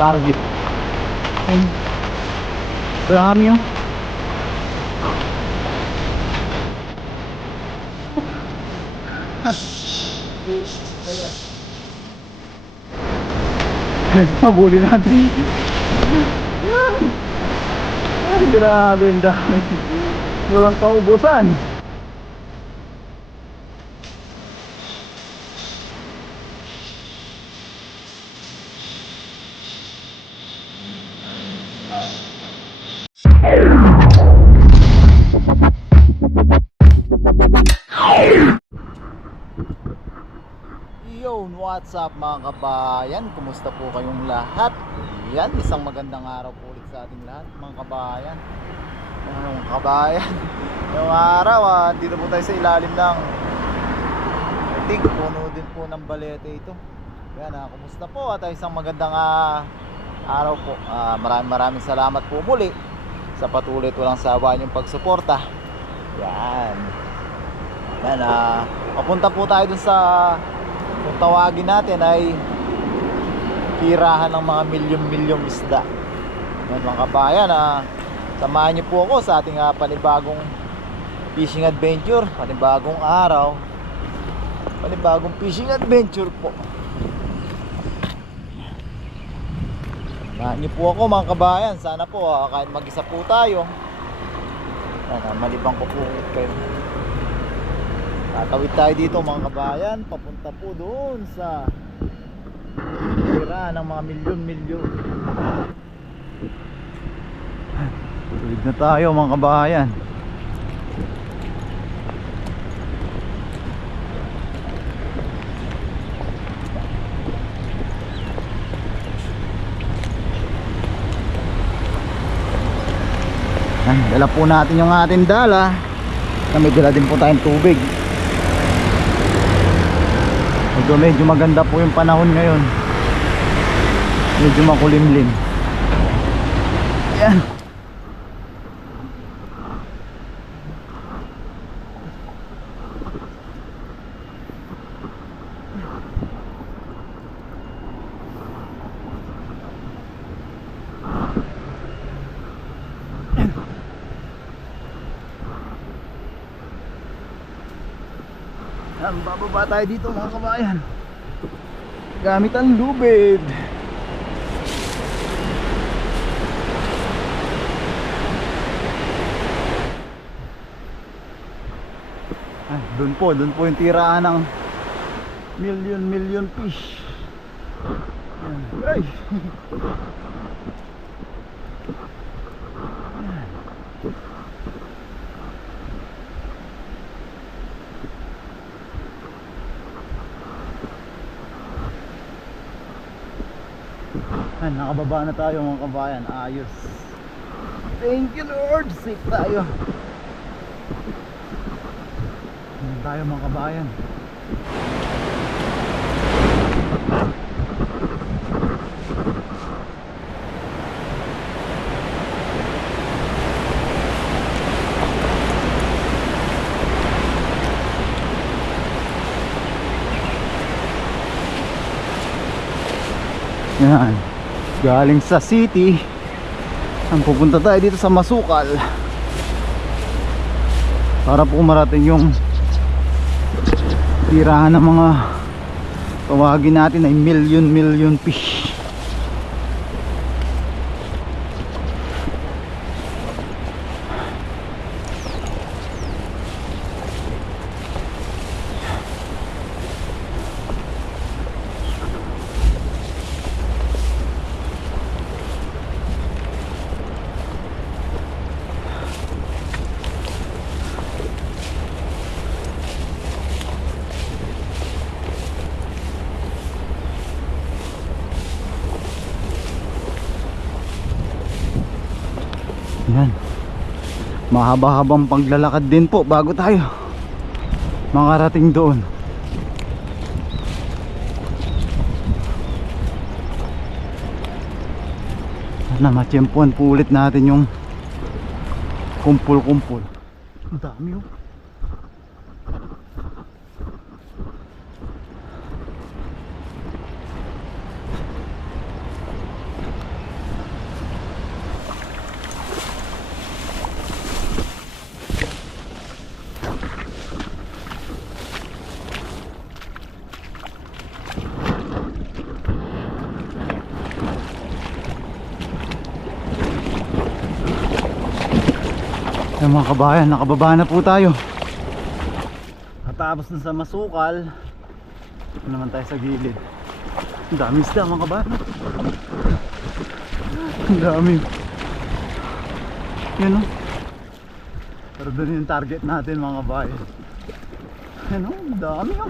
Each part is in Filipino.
Target. Ayun. Dami yun. Mabuli natin. Ay, grabe ang dami. Walang kaubusan. Yo, what's up mga kabayan? Kumusta po kayong lahat? Yan, isang magandang araw po ulit sa ating lahat mga kabayan. Mga kabayan, yung araw dito po tayo sa ilalim ng puno din po ng balete ito. Yan, kumusta po at isang magandang araw po. Maraming salamat po muli sa patuloy walang sawa niyong pagsuporta. Yan. Yan, papunta po tayo dun sa, kung tawagin natin ay tirahan ng mga milyon-milyong isda. Yan mga kabayan, samahan niyo po ako sa ating panibagong fishing adventure, panibagong araw, panibagong fishing adventure po. Samahan niyo po ako mga kabayan. Sana po kahit mag-isa po tayo, malibang ko po kayo. Tatawid tayo dito mga kabayan, papunta po doon sa tira ng mga milyon-milyon. Tawid na tayo mga kabayan. Dala po natin yung ating dala. May dala din po tayong tubig. Medyo maganda po yung panahon ngayon. Medyo makulimlim. Ayan. Bababa tayo dito mga kabayan gamit ang lubid. Doon po yung tiraan ng milyon fish. Ay. Nakababa na tayo mga kabayan. Ayos. Thank you Lord. Safe tayo. Ayan tayo mga kabayan. Yan. Galing sa city, ang pupunta tayo dito sa Masukal para po marating yung tirahan ng mga tawagin natin ay milyon fish. Yan. Mahaba-habang paglalakad din po bago tayo makarating doon. Matiyempuan po ulit natin yung kumpul-kumpul. Ang dami oh. Ayan mga kabayan, nakababa na po tayo. Katapos na sa Masukal, ito naman tayo sa gilid. Ang daming isda mga kabayan. Ang dami. Yan o. Pero doon yung target natin mga kabayan. Yan o, ang dami o.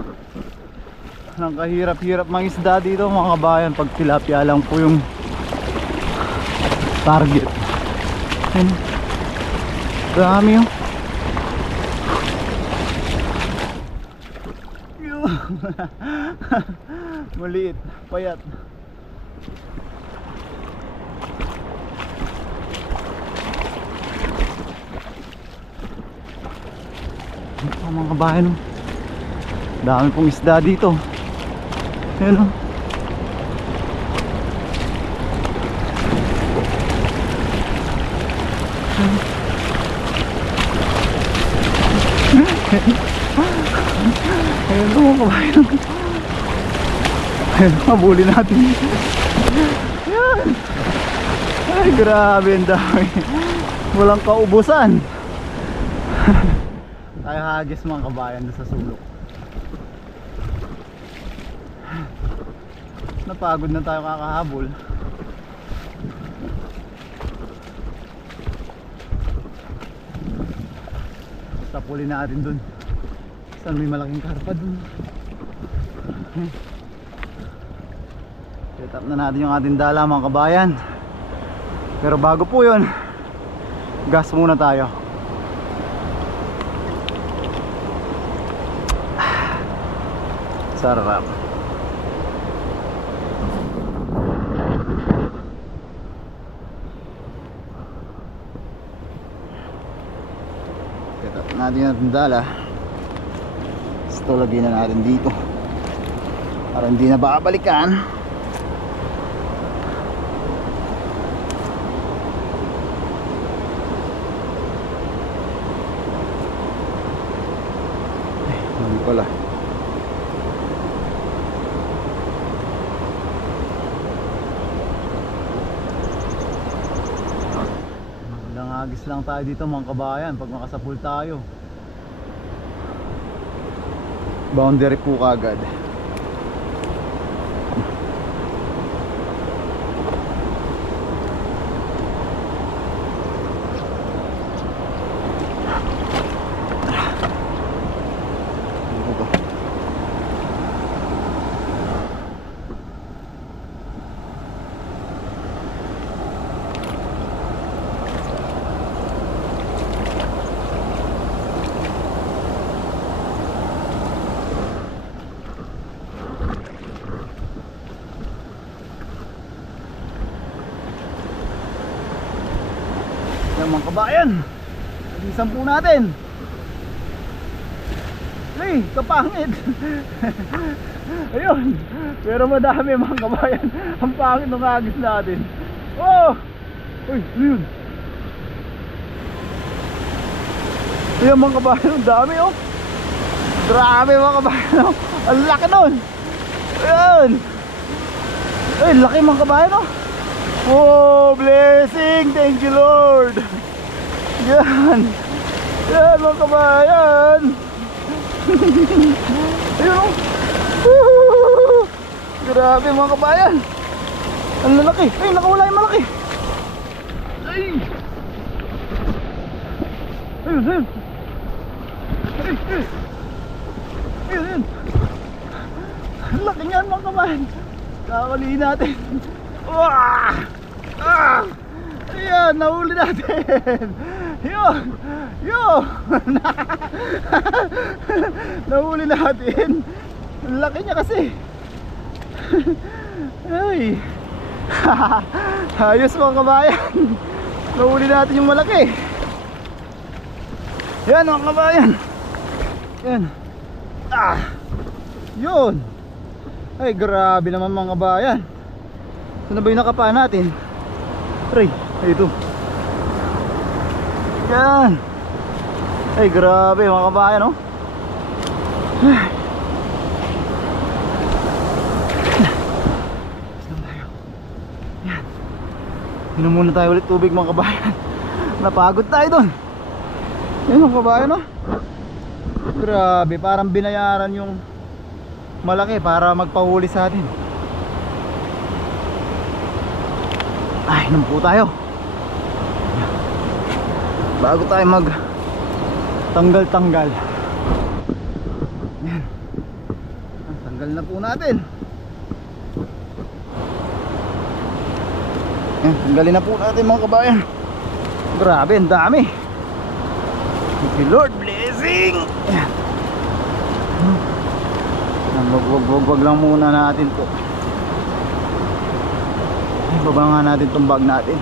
Ang kahirap-hirap mga isda dito mga kabayan. Pag tilapia lang po yung target. Yan o. Dami oh. Maliit, payat. Mga kabayan oh. Dami pong isda dito. Ayan oh. Ayun o mga kabayan. Ayun o, habulin natin. Ayan. Ay grabe ang dami. Walang kaubusan. Tayo hagis mga kabayan sa sulok. Napagod na tayo kakahabol. Tapulin natin dun. Saan may malaking karpa dun. Set up na natin yung ating dala mga kabayan. Pero bago po yun, gas muna tayo. Sarap. Set up natin yung ating dala. Ito lagyan na natin dito para hindi na babalikan. Hindi pala. Langagis lang tayo dito mga kabayan pag makasapul tayo. Boundary po kagad. Mga kabayan, isang po natin. Ay, kapangit. Ayun, pero madami mga kabayan. Ang pangit ng agis natin. Oh, uy, ayun. Ayun mga kabayan, ang dami oh. Grabe mga kabayan oh. Ang laki nun. Ayun. Ay, laki mga kabayan oh. Oh, blessing, thank you Lord. Yan. Yan mga kabayan. Ayun o. Grabe mga kabayan. Ang lalaki. Ay, nakawala yung malaki. Ay. Ayun, ayun. Ay, ay. Ayun, ayun. Ang laki niyan mga kabayan. Kakaliin natin. Wah! Ah! Ayan, nahuli natin. Yun! Yun! Nahuli natin. Ang laki niya kasi. Ay! Ayos mga kabayan. Nahuli natin yung malaki. Yan mga kabayan. Yan. Ah! Yun! Ay, grabe naman mga kabayan. Saan na ba yung nakapaan natin? Try, ay ito. Yan. Ay grabe mga kabayan oh. Yan. Inom muna tayo ulit tubig mga kabayan. Napagod tayo dun. Yun ang kabayan, no? Grabe, parang binayaran yung malaki para magpahuli sa atin. Ay, inom po tayo bago tayo mag tanggal-tanggal. Yan. Tanggal na po natin. Yan, tanggalin na po natin mga kabayan. Grabe, ang dami. Thank you Lord, blessing. Yan. Wag lang muna natin to. Baba nga natin tong bag natin.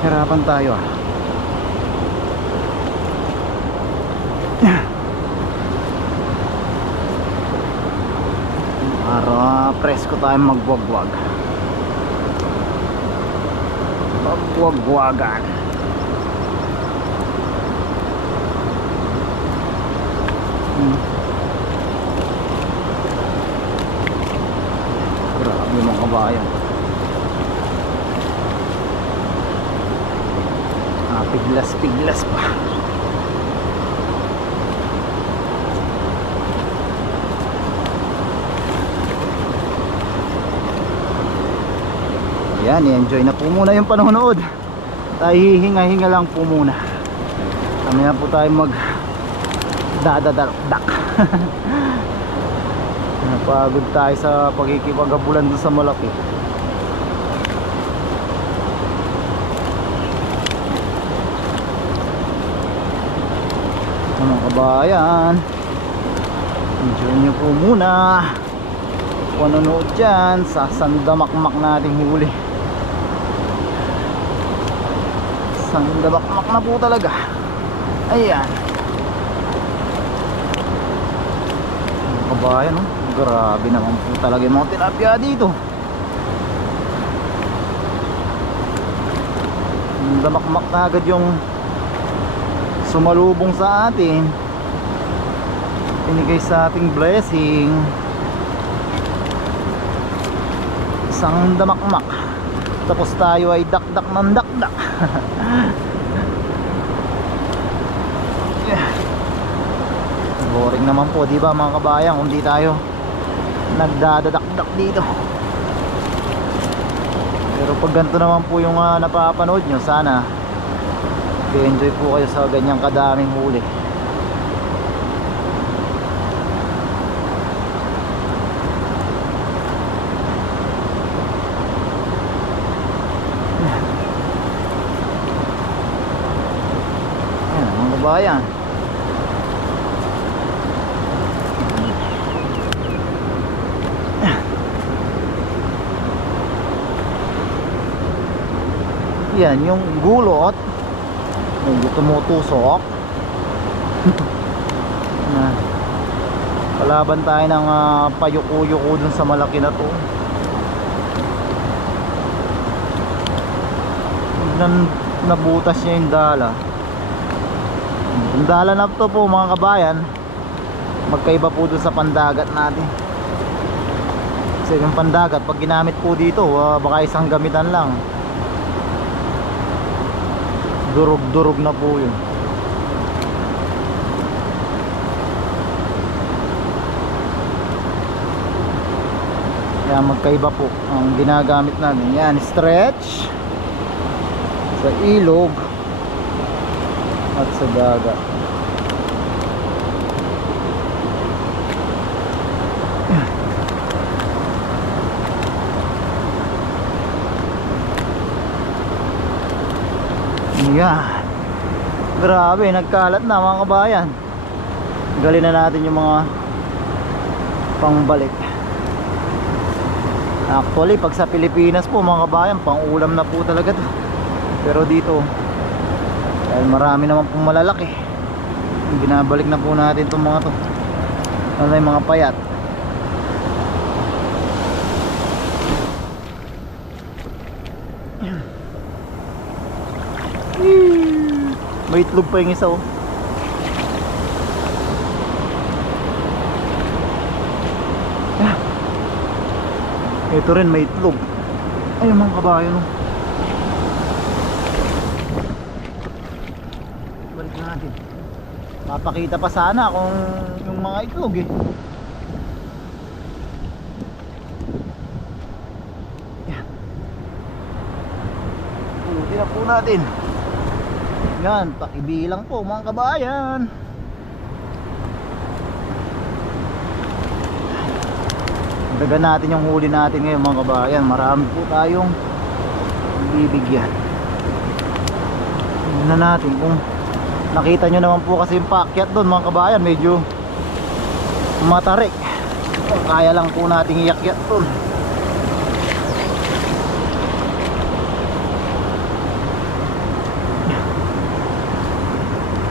Hirapan tayo ah. Para presko tayo magwagwag. Magwagwagan. Grabe mga kabayan. Piglas pa. Ayan, i-enjoy na po muna yung panonood. Tayo hihinga-hinga lang po muna. Kami na po tayo mag dadadak. Napagod tayo sa pagkikipagabulan doon sa malaki. Mga kabayan, enjoy nyo po muna panonood dyan sa sandamakmak nating huli. Sandamakmak na po talaga. Ayan mga kabayan, oh. Grabe naman po talaga yung mga tilapia dito. Sandamakmak na agad yung sumalubong sa atin, binigay sa ating blessing. Isang damakmak, tapos tayo ay dakdak ng dakdak. Boring naman po, di ba mga kabayan, kung di tayo nagdadakdak dito. Pero pag ganito naman po yung napapanood nyo, sana enjoy po kayo sa ganyang kadaming huli. Ayan mga kabayan. Yan yung gulot, medyo tumutusok. Palaban tayo ng payuko-yuko dun sa malaki na to. Nabutas niya yung dala. Yung dala na to po mga kabayan, magkaiba po dun sa pandagat natin. Kasi yung pandagat pag ginamit po dito, baka isang gamitan lang, durog-durog na po yun. Kaya magkaiba po ang ginagamit namin. Yan, stretch sa ilog at sa dagat. Yan. Grabe, nagkalat na mga kabayan. Galin na natin yung mga pangbalik. Actually, pag sa Pilipinas po mga kabayan, pang ulam na po talaga to. Pero dito, dahil marami naman pong malalaki, binabalik na po natin itong mga to. Ano yung mga payat. May itlog pa yung isa, oh. Ito rin may itlog. Ay mga kabayan, oh. Balik natin. Papakita pa sana kung yung mga itlog eh. Yan. Pulutin na po natin. Yan, pakibilang po mga kabayan. Dagan natin yung huli natin ngayon mga kabayan. Marami po tayong bibigyan. Tignan natin kung nakita nyo naman po kasi yung paakyat doon mga kabayan. Medyo matarik. Kaya lang po nating iyakyat doon.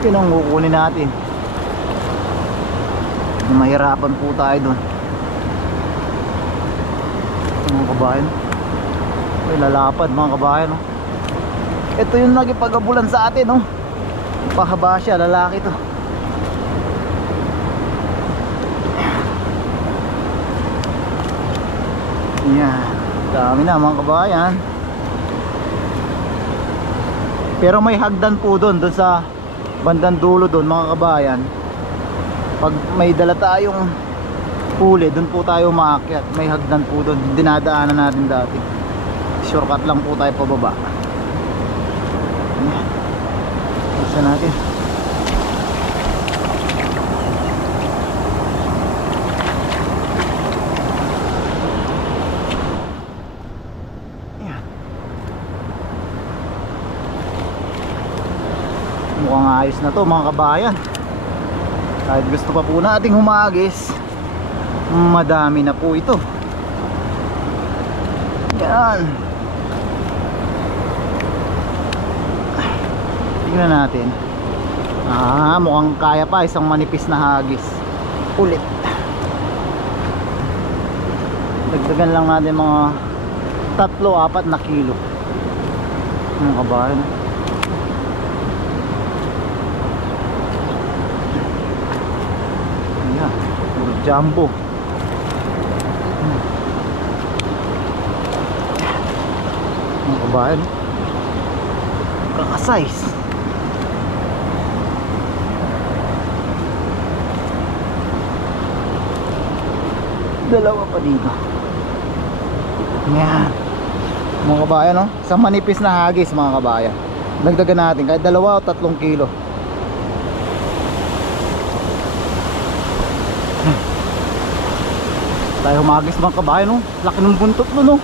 Yun ang kukunin natin. Mahirapan po tayo doon mga kabayan. Ay, lalapad mga kabayan, no? Ito yung nagipagabulan sa atin, no? Pahaba siya, lalaki to. Yan, dami na mga kabayan. Pero may hagdan po doon sa bandang dulo doon mga kabayan. Pag may dala tayong huli, doon po tayo umaakyat. May hagdan po doon, dinadaanan natin dati. Shortcut lang po tayo pababa. Ayan, isa natin. Ayan. Mukhang ayos na to mga kabayan. Kahit gusto pa po nating humagis, madami na po ito. Yan. Tingnan natin. Mukhang kaya pa isang manipis na hagis. Ulit. Dagdagan lang natin mga 3-4 na kilo. Ano ka ba? Ayan, puro jumbo. Mga kabayan, kaka-size. Dalawa pa dito. Yan mga kabayan, no? Sa manipis na hagis mga kabayan, dagdagan natin kahit 2 o 3 kilo. Tayo humagis mga kabayan, no? Laki ng buntot mo, no?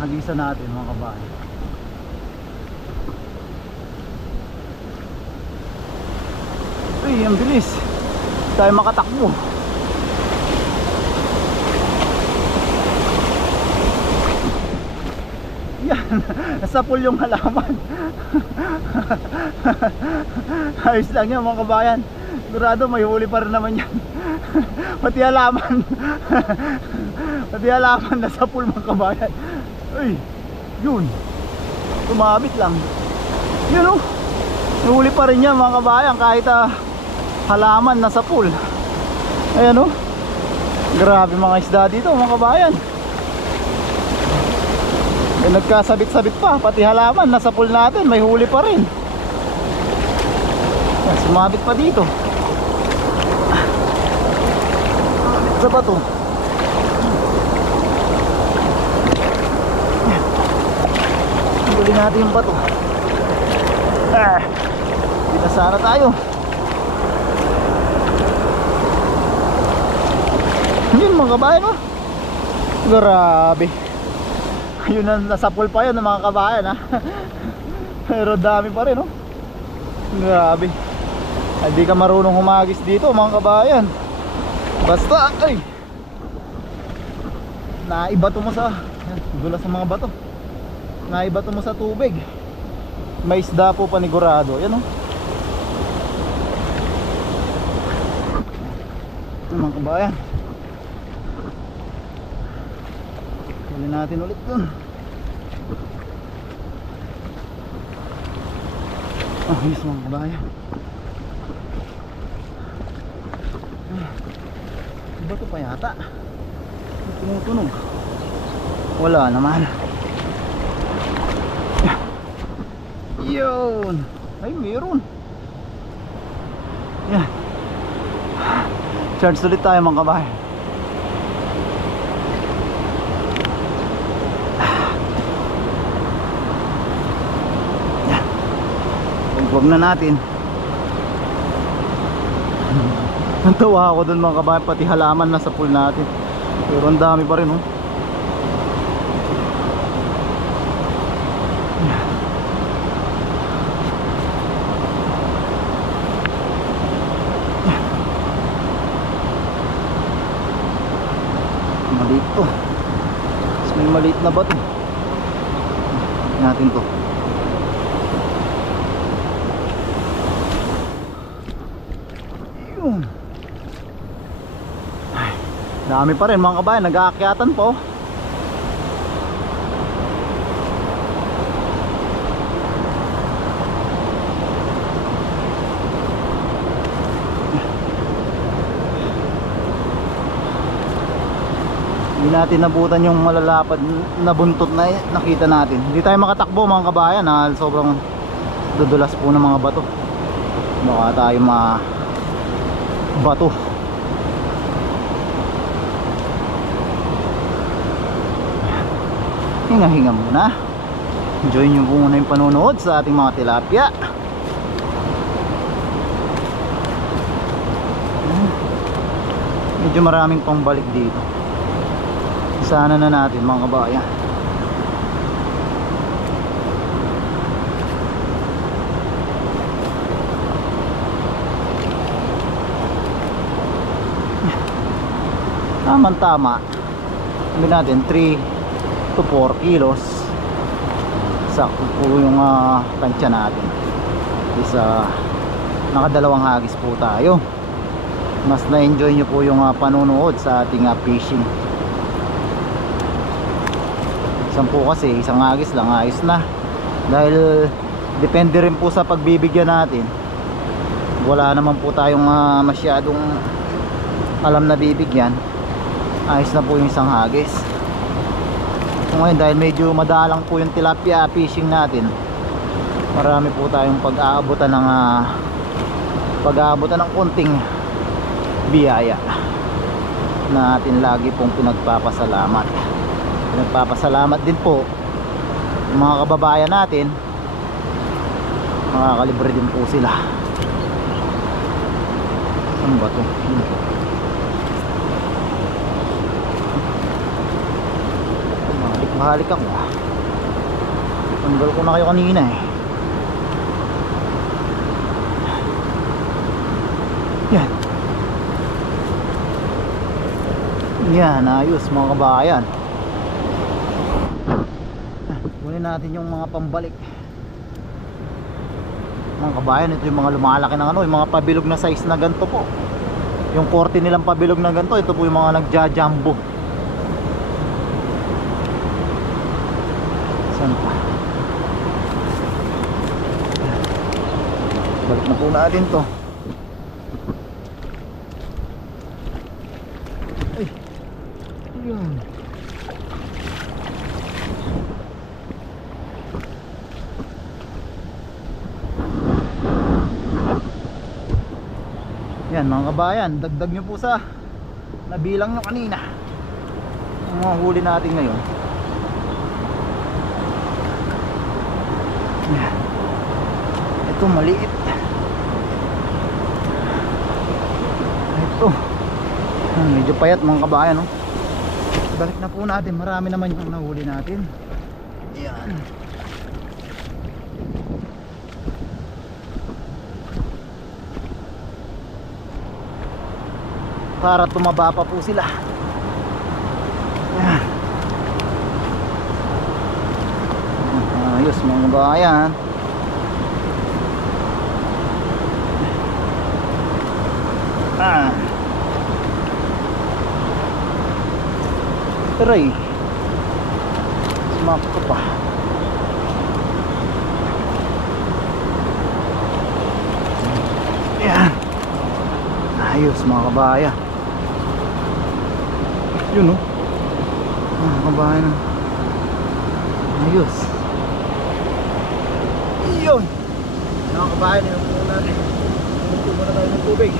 Hagisan natin mga kabayan. Uy, ang bilis. Tayo makatakbo. Yan, nasa pool yung halaman. Ayos lang yan mga kabayan. Sigurado may huli pa rin naman yan. Pati halaman. Pati halaman nasa pool mga kabayan. Uy, yun. Tumabit lang. Yun, oh. Nahuli pa rin yan mga kabayan kahit halaman nasa pool. Ayan, oh. Grabe mga isda dito mga kabayan. Nagkasabit-sabit pa. Pati halaman nasa pool natin, may huli pa rin. Sumabit pa dito. Sa bato. Huli natin yung bato. Pinasara tayo. Yun mga kabayan, oh. Grabe. Yun na, nasa pool pa yun mga kabayan, ha. Pero dami pa rin, oh. Grabe. Hindi ka marunong humagis dito mga kabayan. Basta ay naibato mo sa gula sa mga bato. Naibato mo sa tubig. May isda po panigurado. Yan, oh. Mga kabayan, huli natin ulit dun. Yes mga kabayan. Iba to pa yata. Tumutunog. Wala naman. Yun. Ay, meron. Yan. Charge ulit tayo mga kabayan. Yan. Huwag na natin. Nantawa ako dun mga kabayan, pati halaman na sa pool natin. Pero ang dami pa rin, oh. Maliit to. Mas may maliit na bato. Natin to. Yun. Ay, dami pa rin mga kabayan, nag-aakyatan po. Hindi natin nabutan yung malalapad na buntot na nakita natin. Hindi tayo makatakbo mga kabayan, sobrang dudulas po ng mga bato. Baka tayo bato. Hinga-hinga muna. Enjoy nyo muna yung panonood sa ating mga tilapia. Medyo maraming pambalik dito. Sana na natin mga kabayan. Tama-tama. Sabi natin 3 to 4 kilos. Sakto po yung tansya natin. Isa nakadalawang hagis po tayo. Mas na-enjoy nyo po yung panonood sa ating fishing. Po kasi isang agis lang ayos na, dahil depende rin po sa pagbibigyan natin. Wala naman po tayong masyadong alam na bibigyan, ayos na po yung isang hagis. Ngayon dahil medyo madalang po yung tilapia fishing natin, marami po tayong pag-aabutan ng konting biyaya na atin lagi pong pinagpapasalamat. Nagpapasalamat din po mga kababayan natin, makakalibre din po sila. Ano ba ito? Mahalik ako. Tanggal ko na kayo kanina eh. Yan. Yan, ayos mga kabayan. Kunin natin yung mga pambalik mga kabayan. Ito yung mga lumalaki ng yung mga pabilog na size na ganito po. Yung korte nilang pabilog na ganito, ito po yung mga nagja-jumbo. Saan pa? Balik na po natin to. Ay, yun. Yan mga kabayan, dagdag nyo po sa nabilang nyo kanina ang mga huli natin ngayon. Yan. Ito maliit. Ito medyo payat mga kabayan, no? Balik na po natin, marami naman yung nahuli natin. Yan. Para tumaba pa po sila. Yan. Ayos mga kabayan. Aray, sumakot pa. Yan. Ayos mga kabayan. Yun, oh. Mga kabayan. Ayos. Yun! Mga kabayan, yun po natin. Tumutulong muna tayo ng tubig.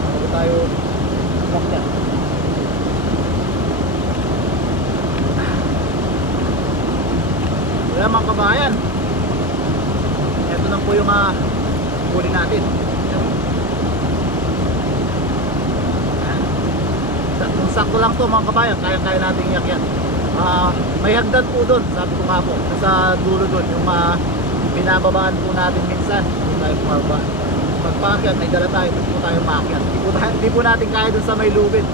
Bago tayo umakyat. Kaya mga kabayan, ito lang po yung huli natin. Sakto lang to mga kabayan, kaya natin iyak yan. May hagdan po doon, sabi ko nga po, sa dulo doon, yung binababaan po natin minsan, hindi tayo pumaba. Pagpakyat, may dala tayo, hindi po tayo makyat. Hindi po natin kaya doon sa may lubid.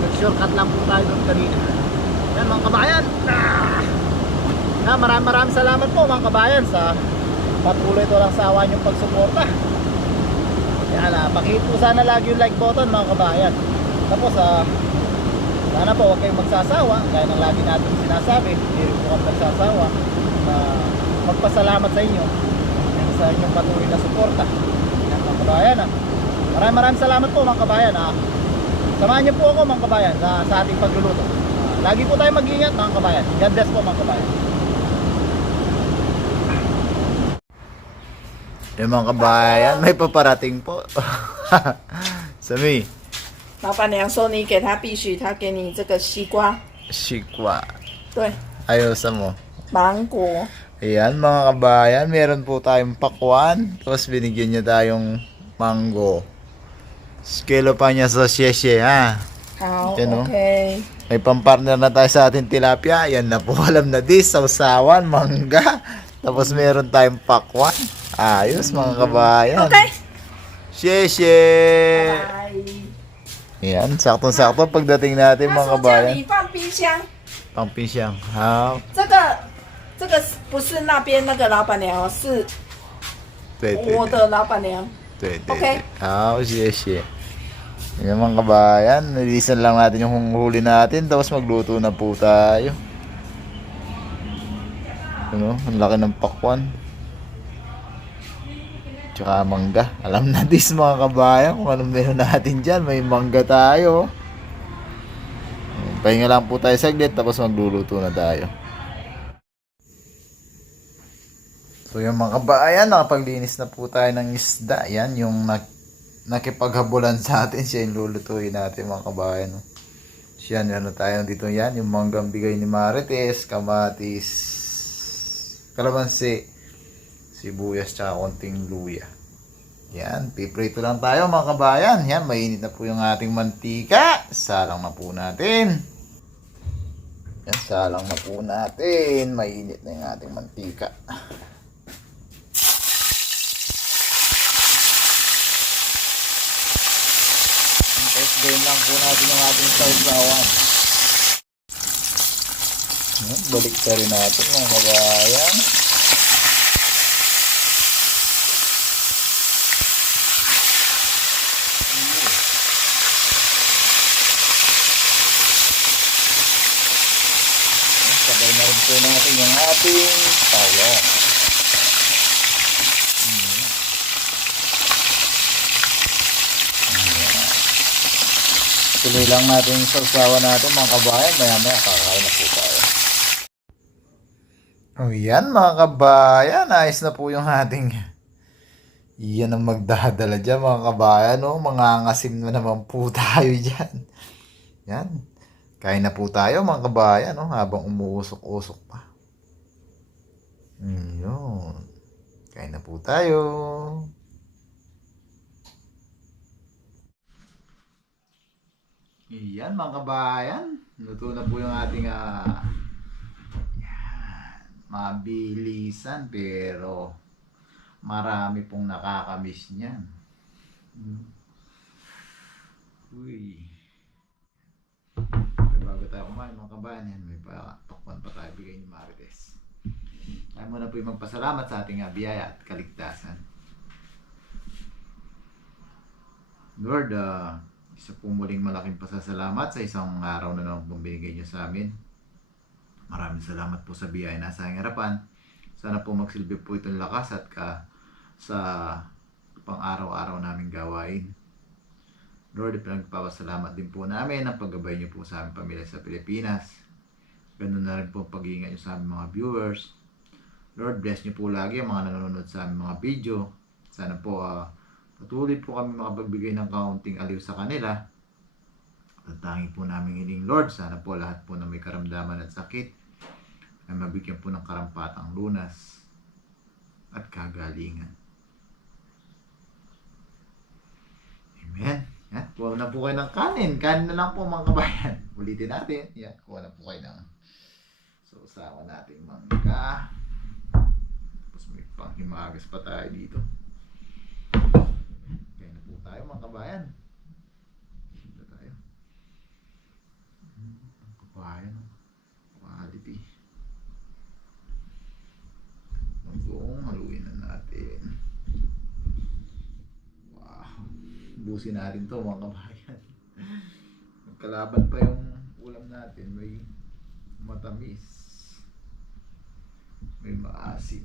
Nag-shortcut lang po tayo doon kanina. Yan mga kabayan. Maraming salamat po mga kabayan sa patuloy ito lang sa awan yung pagsuporta. Yan, pakihit po sana lagi yung like button mga kabayan. Tapos sana po huwag kayong magsasawa, gaya ng lagi natin sinasabi, hindi rin po kami magsasawa na magpasalamat sa inyo sa inyong patuloy na suporta. Yan mga kabayan. Maraming salamat po mga kabayan. Samahan niyo po ako mga kabayan sa ating pagluluto. Lagi po tayo mag-ingat mga kabayan. God bless po mga kabayan. Yung mga kabayan, may paparating po. Sami. 老板娘说你给他必须，他给你这个西瓜， Sikwa. 对， Ayaw sa mo. 芒果， Ayan mga kabayan, meron po tayong pakwan. Tapos binigyan niya tayong mango. Skelo pa niya sa syesye ha. 好 Yan, oh. ，OK， May pampartner na tayo sa ating tilapia. Yan na po, alam na dis, sausawan, mangga. Tapos meron tayong pakwan. Ayos mga kabayan. ，OK， Syesye! 拜。 Yan, saktong-sakto pagdating natin 他 mga 说叫 kabayan. 你放冰箱， Pang pisyang. Ha? 这个不是那边那个老板娘哦，是 Pwede. 我的老板娘。 Pwede. Okay. Syesye. Yan mga kabayan, nilisan lang natin yung huli natin, tapos magluto na po tayo. Ano, ang laki ng pakwan. Tsaka mangga. Alam na dis mga kabayan kung anong meron natin dyan. May mangga tayo. Pahinga lang po tayo saglit, tapos magluluto na tayo. So yung mga kabayan, nakapaglinis na po tayo ng isda. Yan, yung nakipaghabulan sa atin, siya yung lulutuin natin mga kabayan. Siya, ano tayo dito yan, yung manggang bigay ni Marites, kamatis, kalamansi, sibuyas, tsaka konting luya. Yan, piprito lang tayo mga kabayan. Yan, mainit na po yung ating mantika. Salang na po natin. Yan, salang na po natin. Mainit na yung ating mantika. Tapos gawin lang po natin yung ating sausawan. Yan, balik ka rin natin mga kabayan. Sabay na rin po natin yung ating talong. Tuloy lang natin yung sausawan natin mga kabayan. Maya kakain na po tayo. Oh yan mga kabayan. Ayos na po yung ating... Yan ang magdadala dyan mga kabayan. Oh. Mangangasim na naman po tayo dyan. Yan. Kain na po tayo mga kabayan, no? Habang umuusok-usok pa. Yun. Kain na po tayo. Iyan mga kabayan. Luto na po yung ating mabilisan pero marami pong nakakamiss niyan. Uy. Bago tayo kumain mga kabayan, yan, may pakwan pa tayo bigay ni Marites. Tayo muna po yung magpasalamat sa ating biyaya at kaligtasan. Lord, isa po muling malaking pasasalamat sa isang araw na naman pong binigay niyo sa amin. Maraming salamat po sa biyaya na sa aking harapan. Sana po magsilbi po itong lakas at sa pang-araw-araw naming gawain. Lord, pinagpapasalamat din po namin ang paggabay niyo po sa aming pamilya sa Pilipinas. Ganun na rin po pag-iingat niyo sa aming mga viewers. Lord, bless niyo po lagi ang mga nanonood sa aming mga video. Sana po patuloy po kami makapagbigay ng kaunting aliw sa kanila. At tangi po namin hiling, Lord, sana po lahat po na may karamdaman at sakit ay mabigyan po ng karampatang lunas at kagalingan. Amen. Yan, kuha na po kayo ng kanin. Kanin na lang po mga kabayan. Ulitin natin. Yan, kuha na po kayo ng sausawan nating mangga. Tapos may panghimagas pa tayo dito. Kaya na po tayo mga kabayan. Dito tayo. Mga kabayan. Quality. Magbuong haluin na natin. Wow. Busin natin to mga kabayan. Magkalaban pa yung ulam natin. May matamis. May maasim.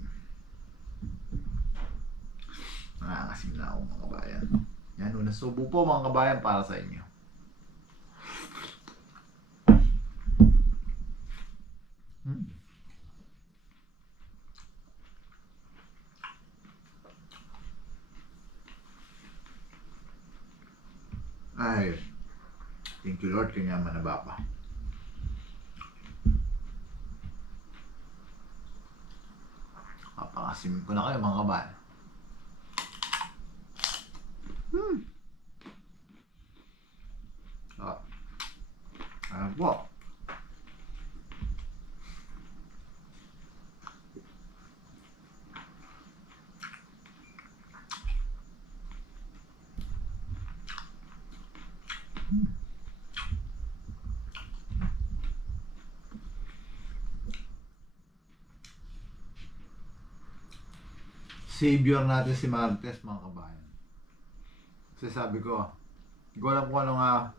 Nakakasim na ako mga kabayan. Yan, una subo po mga kabayan para sa inyo. Ay, thank you Lord, kanya manabapa. Papakasim ko na kayo mga kabayan. Ayan po. Savior natin si Martes mga kabayan. Kasi sabi ko, hindi ko alam kung anong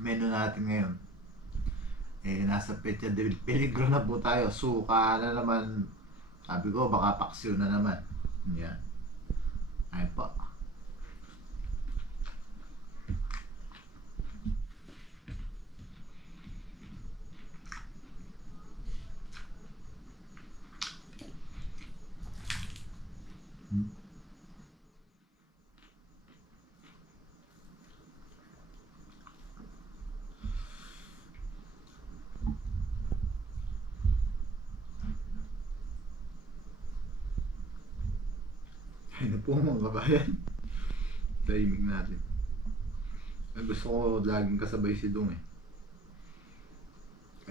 menu natin ngayon. Nasa Petya de Peligro na po tayo. Suka na naman. Sabi ko, baka paksiw na naman. Yan. Ayun po. Ayun na po mga kabayan. Tahimik natin. Gusto ko laging kasabay si Dung eh.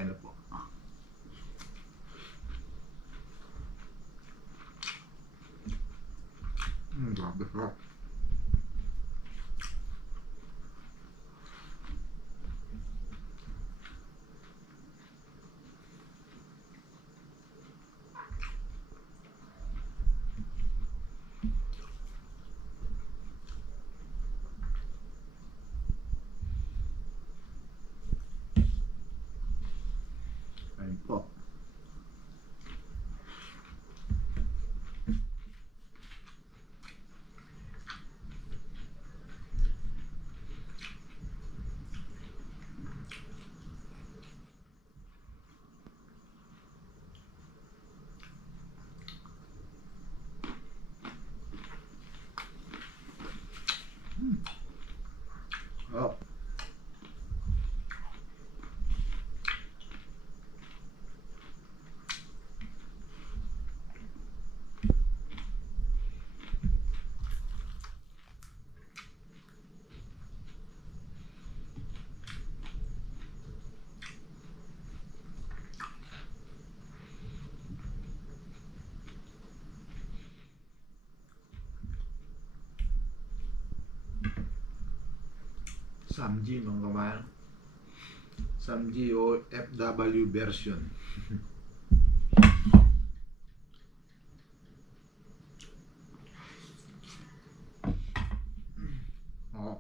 Ayun na po. Grabe sarap. Ayun po. Oh. Samji mga kabayan. Samji o FW version. Oh.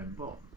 Ayun po.